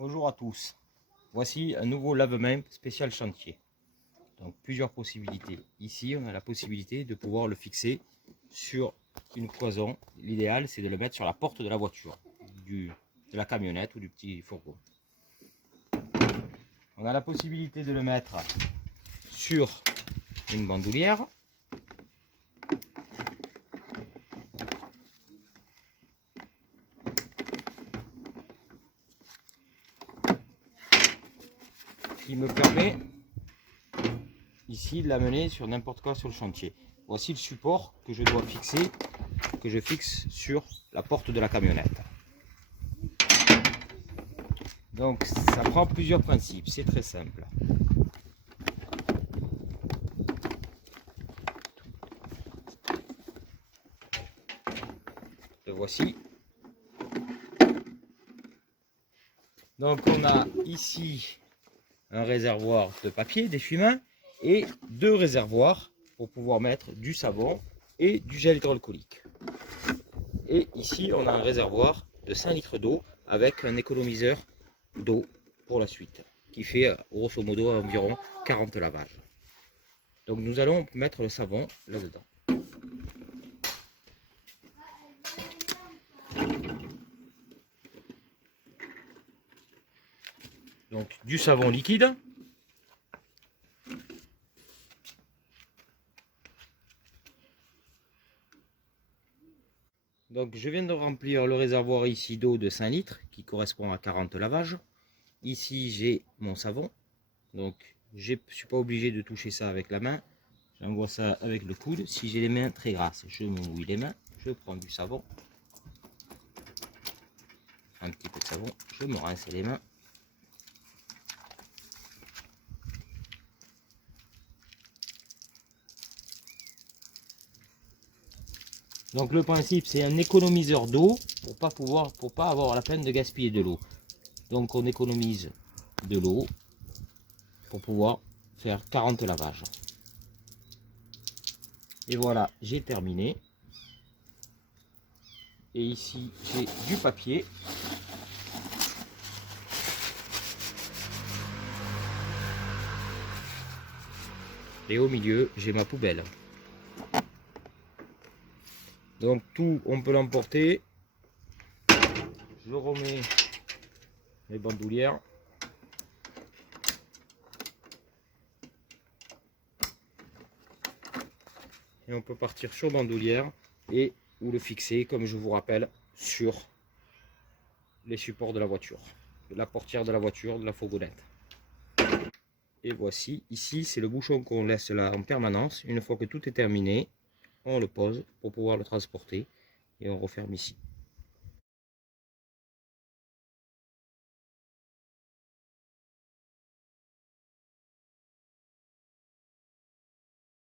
Bonjour à tous, voici un nouveau lave-main spécial chantier. Donc plusieurs possibilités. Ici on a la possibilité de pouvoir le fixer sur une cloison. L'idéal c'est de le mettre sur la porte de la voiture, de la camionnette ou du petit fourgon. On a la possibilité de le mettre sur une bandoulière. Qui me permet ici de l'amener sur n'importe quoi sur le chantier. Voici le support que je dois fixer, que je fixe sur la porte de la camionnette. Donc ça prend plusieurs principes, c'est très simple. Le voici. Donc on a ici un réservoir de papier, d'essuie-main, et deux réservoirs pour pouvoir mettre du savon et du gel hydroalcoolique. Et ici on a un réservoir de 5 litres d'eau avec un économiseur d'eau pour la suite, qui fait grosso modo environ 40 lavages. Donc nous allons mettre le savon là-dedans. Donc du savon liquide. Donc je viens de remplir le réservoir ici d'eau de 5 litres qui correspond à 40 lavages. Ici j'ai mon savon. Donc je ne suis pas obligé de toucher ça avec la main. J'envoie ça avec le coude. Si j'ai les mains très grasses, je me mouille les mains. Je prends du savon. Un petit peu de savon. Je me rince les mains. Donc le principe c'est un économiseur d'eau pour pas avoir la peine de gaspiller de l'eau. Donc on économise de l'eau pour pouvoir faire 40 lavages. Et voilà, j'ai terminé. Et ici j'ai du papier. Et au milieu j'ai ma poubelle. Donc tout on peut l'emporter. Je remets les bandoulières. Et on peut partir sur bandoulière et ou le fixer, comme je vous rappelle, sur les supports de la voiture, de la portière de la voiture, de la fourgonnette. Et voici, ici c'est le bouchon qu'on laisse là en permanence. Une fois que tout est terminé, on le pose pour pouvoir le transporter et on referme ici.